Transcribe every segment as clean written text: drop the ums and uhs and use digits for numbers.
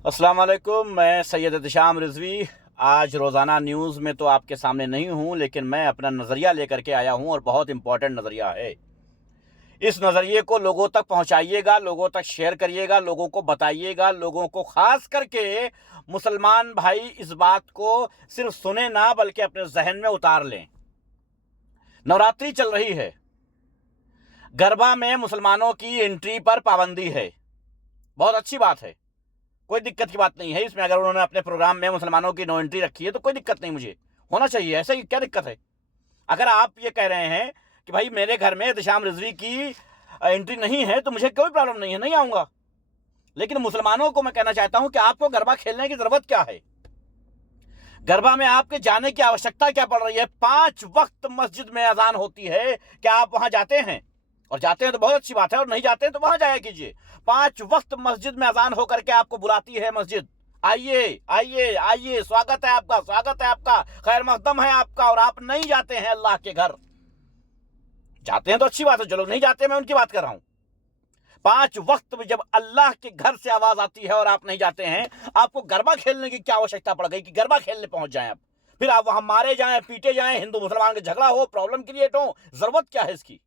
अस्सलाम वालेकुम। मैं सैयद एहतिशाम रिजवी। आज रोज़ाना न्यूज़ में तो आपके सामने नहीं हूँ, लेकिन मैं अपना नज़रिया लेकर के आया हूँ और बहुत इम्पोर्टेंट नज़रिया है। इस नज़रिए को लोगों तक पहुँचाइएगा, लोगों तक शेयर करिएगा, लोगों को बताइएगा, लोगों को ख़ास करके मुसलमान भाई इस बात को सिर्फ सुने ना बल्कि अपने जहन में उतार लें। नवरात्रि चल रही है, गरबा में मुसलमानों की एंट्री पर पाबंदी है। बहुत अच्छी बात है, कोई दिक्कत की बात नहीं है इसमें। अगर उन्होंने अपने प्रोग्राम में मुसलमानों की नो एंट्री रखी है तो कोई दिक्कत नहीं, मुझे होना चाहिए, ऐसे ही क्या दिक्कत है। अगर आप ये कह रहे हैं कि भाई मेरे घर में एहतिशाम रिजवी की एंट्री नहीं है तो मुझे कोई प्रॉब्लम नहीं है, नहीं आऊँगा। लेकिन मुसलमानों को मैं कहना चाहता हूं कि आपको गरबा खेलने की ज़रूरत क्या है? गरबा में आपके जाने की आवश्यकता क्या पड़ रही है? 5 वक्त मस्जिद में अजान होती है, क्या आप वहां जाते हैं? और जाते हैं तो बहुत अच्छी बात है, और नहीं जाते हैं तो वहां जाया कीजिए। 5 वक्त मस्जिद में अजान होकर के आपको बुलाती है मस्जिद, आइए आइए आइए, स्वागत है आपका, स्वागत है आपका, खैर मकदम है आपका, और आप नहीं जाते हैं अल्लाह के घर। जाते हैं तो अच्छी बात है, जो लोग नहीं जाते मैं उनकी बात कर रहा हूं। 5 वक्त में जब अल्लाह के घर से आवाज आती है और आप नहीं जाते हैं, आपको गरबा खेलने की क्या आवश्यकता पड़ गई कि गरबा खेलने पहुंच जाएं आप? फिर आप वहां मारे जाएं, पीटे जाएं, हिंदू मुसलमान का झगड़ा हो, प्रॉब्लम क्रिएट हो, जरूरत क्या है इसकी?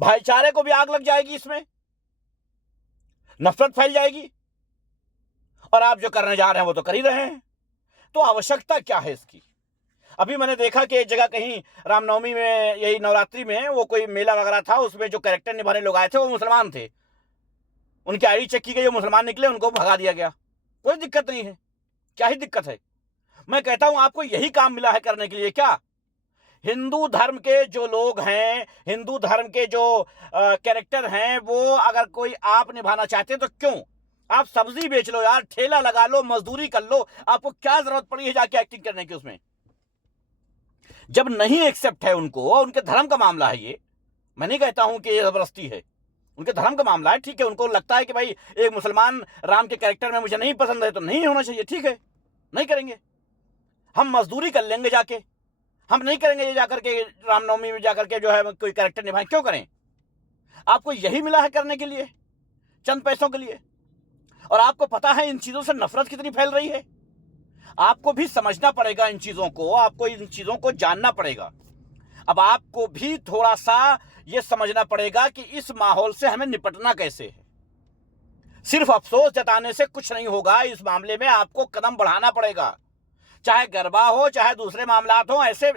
भाईचारे को भी आग लग जाएगी, इसमें नफरत फैल जाएगी, और आप जो करने जा रहे हैं वो तो कर ही रहे हैं, तो आवश्यकता क्या है इसकी? अभी मैंने देखा कि एक जगह कहीं रामनवमी में, यही नवरात्रि में, वो कोई मेला वगैरह था, उसमें जो कैरेक्टर निभाने लोग आए थे वो मुसलमान थे। उनकी आईडी चेक की गई, वो मुसलमान निकले, उनको भगा दिया गया। कोई दिक्कत नहीं है, क्या ही दिक्कत है? मैं कहता हूं आपको यही काम मिला है करने के लिए क्या? हिंदू धर्म के जो लोग हैं, हिंदू धर्म के जो कैरेक्टर हैं, वो अगर कोई आप निभाना चाहते हैं तो क्यों? आप सब्जी बेच लो यार, ठेला लगा लो, मजदूरी कर लो, आपको क्या जरूरत पड़ी है जाके एक्टिंग करने की उसमें? जब नहीं एक्सेप्ट है उनको, उनके धर्म का मामला है ये, मैं नहीं कहता हूं कि ये जबरदस्ती है, उनके धर्म का मामला है, ठीक है। उनको लगता है कि भाई एक मुसलमान राम के कैरेक्टर में मुझे नहीं पसंद है तो नहीं होना चाहिए, ठीक है, नहीं करेंगे, हम मजदूरी कर लेंगे जाके, हम नहीं करेंगे ये जाकर के रामनवमी में जाकर के जो है कोई कैरेक्टर निभाएं, क्यों करें? आपको यही मिला है करने के लिए, चंद पैसों के लिए। और आपको पता है इन चीजों से नफरत कितनी फैल रही है। आपको भी समझना पड़ेगा इन चीजों को, आपको इन चीजों को जानना पड़ेगा। अब आपको भी थोड़ा सा ये समझना पड़ेगा कि इस माहौल से हमें निपटना कैसे है। सिर्फ अफसोस जताने से कुछ नहीं होगा, इस मामले में आपको कदम बढ़ाना पड़ेगा। चाहे गरबा हो, चाहे दूसरे मामलात हो, ऐसे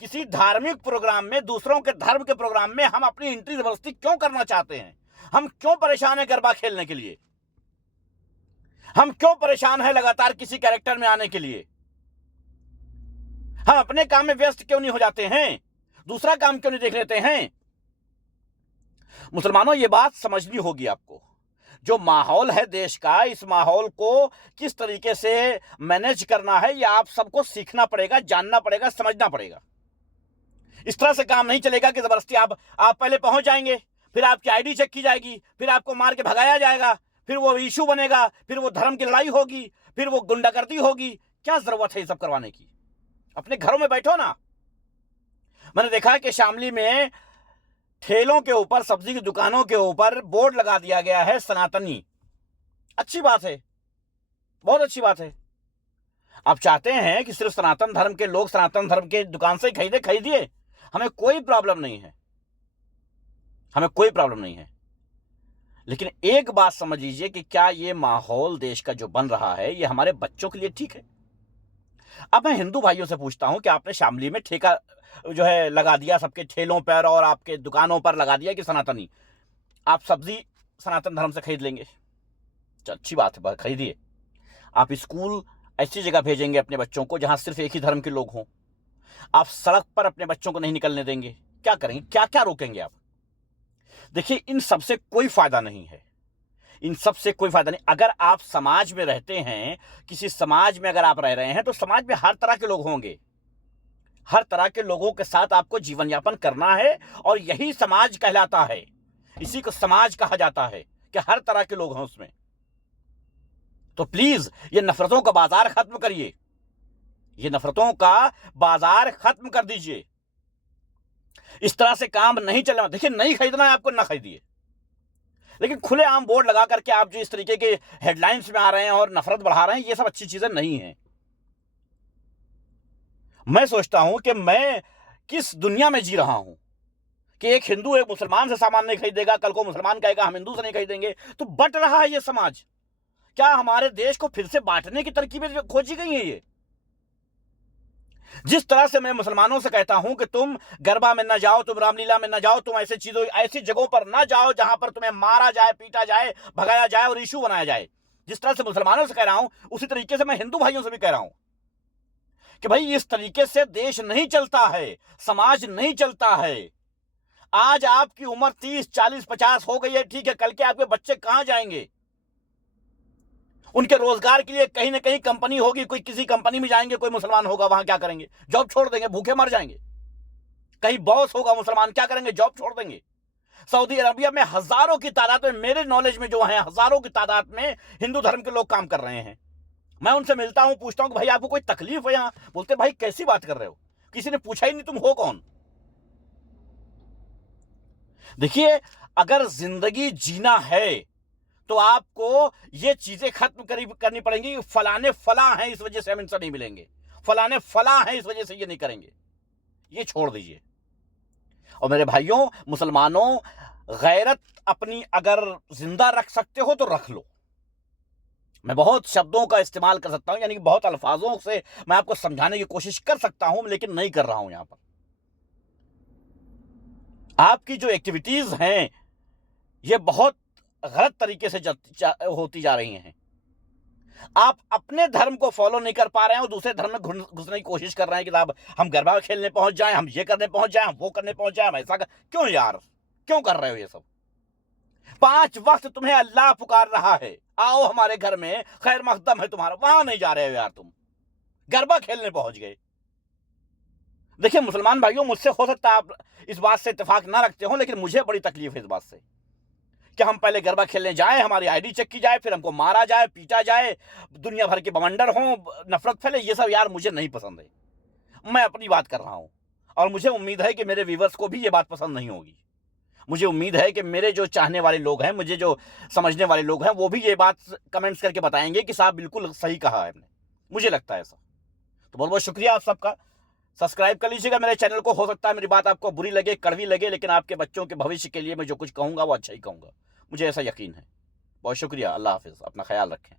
किसी धार्मिक प्रोग्राम में, दूसरों के धर्म के प्रोग्राम में हम अपनी एंट्री जबरदस्ती क्यों करना चाहते हैं? हम क्यों परेशान हैं गरबा खेलने के लिए? हम क्यों परेशान हैं लगातार किसी कैरेक्टर में आने के लिए? हम अपने काम में व्यस्त क्यों नहीं हो जाते हैं? दूसरा काम क्यों नहीं देख लेते हैं? मुसलमानों, ये बात समझनी होगी आपको। जो माहौल है देश का, इस माहौल को किस तरीके से मैनेज करना है, ये आप सबको सीखना पड़ेगा, जानना पड़ेगा, समझना पड़ेगा। इस तरह से काम नहीं चलेगा कि जबरदस्ती आप पहले पहुंच जाएंगे, फिर आपकी आईडी चेक की जाएगी, फिर आपको मार के भगाया जाएगा, फिर वो इशू बनेगा, फिर वो धर्म की लड़ाई होगी, फिर वो गुंडागर्दी होगी। क्या जरूरत है ये सब करवाने की? अपने घरों में बैठो ना। मैंने देखा कि शामली में ठेलों के ऊपर, सब्जी की दुकानों के ऊपर बोर्ड लगा दिया गया है सनातनी। अच्छी बात है, बहुत अच्छी बात है। आप चाहते हैं कि सिर्फ सनातन धर्म के लोग सनातन धर्म के दुकान से खरीदिए, हमें कोई प्रॉब्लम नहीं है, हमें कोई प्रॉब्लम नहीं है। लेकिन एक बात समझ लीजिए कि क्या ये माहौल देश का जो बन रहा है, ये हमारे बच्चों के लिए ठीक है? अब मैं हिंदू भाइयों से पूछता हूं कि आपने शामली में ठेका जो है लगा दिया, सबके ठेलों पर और आपके दुकानों पर लगा दिया कि सनातनी, आप सब्जी सनातन धर्म से खरीद लेंगे, अच्छी बात है, खरीदिए। आप स्कूल ऐसी जगह भेजेंगे अपने बच्चों को जहां सिर्फ एक ही धर्म के लोग हों, आप सड़क पर अपने बच्चों को नहीं निकलने देंगे, क्या करेंगे? क्या क्या रोकेंगे आप? देखिए, इन सबसे कोई फायदा नहीं है, इन सबसे कोई फायदा नहीं। अगर आप समाज में रहते हैं, किसी समाज में अगर आप रह रहे हैं, तो समाज में हर तरह के लोग होंगे, हर तरह के लोगों के साथ आपको जीवन यापन करना है, और यही समाज कहलाता है, इसी को समाज कहा जाता है कि हर तरह के लोग हैं उसमें। तो प्लीज ये नफरतों का बाजार खत्म करिए, ये नफरतों का बाजार खत्म कर दीजिए। इस तरह से काम नहीं चलना। देखिए, नहीं खरीदना है आपको, ना खरीदिए, लेकिन खुलेआम बोर्ड लगा करके आप जो इस तरीके के हेडलाइंस में आ रहे हैं और नफरत बढ़ा रहे हैं, ये सब अच्छी चीजें नहीं है। मैं सोचता हूं कि मैं किस दुनिया में जी रहा हूं कि एक हिंदू एक मुसलमान से सामान नहीं खरीदेगा, कल को मुसलमान कहेगा हम हिंदू से नहीं खरीदेंगे। तो बट रहा है ये समाज। क्या हमारे देश को फिर से बांटने की तरकीबें खोजी गई हैं? ये जिस तरह से मैं मुसलमानों से कहता हूं कि तुम गरबा में न जाओ, तुम रामलीला में न जाओ, तुम ऐसी चीजों ऐसी जगहों पर न जाओ जहां पर तुम्हें मारा जाए, पीटा जाए, भगाया जाए और इशू बनाया जाए, जिस तरह से मुसलमानों से कह रहा हूं, उसी तरीके से मैं हिंदू भाइयों से भी कह रहा हूं कि भाई इस तरीके से देश नहीं चलता है, समाज नहीं चलता है। आज आपकी उम्र 30, 40, 50 हो गई है, ठीक है, कल के आपके बच्चे कहां जाएंगे? उनके रोजगार के लिए कहीं ना कहीं कंपनी होगी, कोई किसी कंपनी में जाएंगे, कोई मुसलमान होगा, वहां क्या करेंगे? जॉब छोड़ देंगे, भूखे मर जाएंगे। कहीं बॉस होगा मुसलमान, क्या करेंगे? जॉब छोड़ देंगे। सऊदी अरबिया में हजारों की तादाद में, मेरे नॉलेज में जो है, हजारों की तादाद में हिंदू धर्म के लोग काम कर रहे हैं। मैं उनसे मिलता हूं, पूछता हूं कि भाई आपको कोई तकलीफ है यहां? बोलते भाई कैसी बात कर रहे हो, किसी ने पूछा ही नहीं तुम हो कौन। देखिए, अगर जिंदगी जीना है तो आपको ये चीजें खत्म करनी पड़ेंगी। फलाने फला हैं इस वजह से हम इनसे नहीं मिलेंगे, फलाने फला हैं इस वजह से ये नहीं करेंगे, ये छोड़ दीजिए। और मेरे भाइयों मुसलमानों, गैरत अपनी अगर जिंदा रख सकते हो तो रख लो। मैं बहुत शब्दों का इस्तेमाल कर सकता हूं, यानी कि बहुत अल्फाजों से मैं आपको समझाने की कोशिश कर सकता हूं, लेकिन नहीं कर रहा हूं। यहां पर आपकी जो एक्टिविटीज हैं ये बहुत गलत तरीके से होती जा रही हैं। आप अपने धर्म को फॉलो नहीं कर पा रहे हैं और दूसरे धर्म में घुसने की कोशिश कर रहे हैं कि साहब हम गरबा खेलने पहुंच जाएं, हम ये करने पहुंच जाएं, हम वो करने पहुंच जाएं, हम ऐसा क्यों यार, क्यों कर रहे हो ये सब? 5 वक्त तुम्हें अल्लाह पुकार रहा है, आओ हमारे घर में, खैर मकदम है तुम्हारा, वहां नहीं जा रहे हो यार, तुम गरबा खेलने पहुंच गए। देखिए मुसलमान भाइयों, मुझसे हो सकता है आप इस बात से इत्तेफाक ना रखते हो, लेकिन मुझे बड़ी तकलीफ है इस बात से कि हम पहले गरबा खेलने जाए, हमारी आईडी चेक की जाए, फिर हमको मारा जाए, पीटा जाए, दुनिया भर के बवंडर हों, नफरत फैले। ये सब यार मुझे नहीं पसंद है। मैं अपनी बात कर रहा हूं और मुझे उम्मीद है कि मेरे व्यूवर्स को भी ये बात पसंद नहीं होगी। मुझे उम्मीद है कि मेरे जो चाहने वाले लोग हैं, मुझे जो समझने वाले लोग हैं, वो भी ये बात कमेंट्स करके बताएंगे कि साहब बिल्कुल सही कहा है हमने। मुझे लगता है ऐसा। तो बहुत बहुत शुक्रिया आप सबका। सब्सक्राइब कर लीजिएगा मेरे चैनल को। हो सकता है मेरी बात आपको बुरी लगे, कड़वी लगे, लेकिन आपके बच्चों के भविष्य के लिए मैं जो कुछ कहूंगा वो अच्छा ही कहूंगा, मुझे ऐसा यकीन है। बहुत शुक्रिया। अल्लाह हाफिज़। अपना ख्याल रखें।